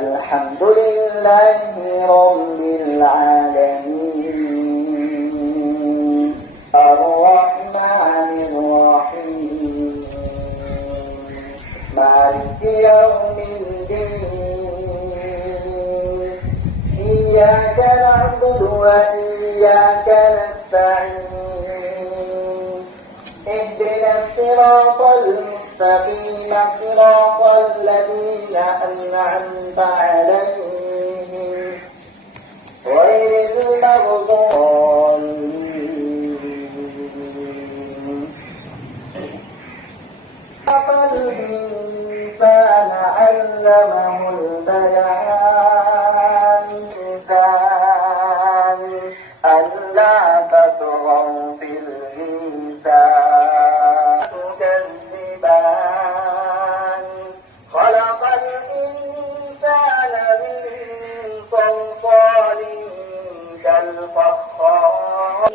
الحمد لله رب العالمين الرحمن الرحيم مالك يوم الدين إياك نعبد وإياك نستعين اهدنا الصراط المستقيم صراط الذين أنعمت عليهم غير المغضوب عليهم. الإنسان علمه البيان ألا تطغوا في الميزان تكذبان خلق الإنسان من صلصال كالفخار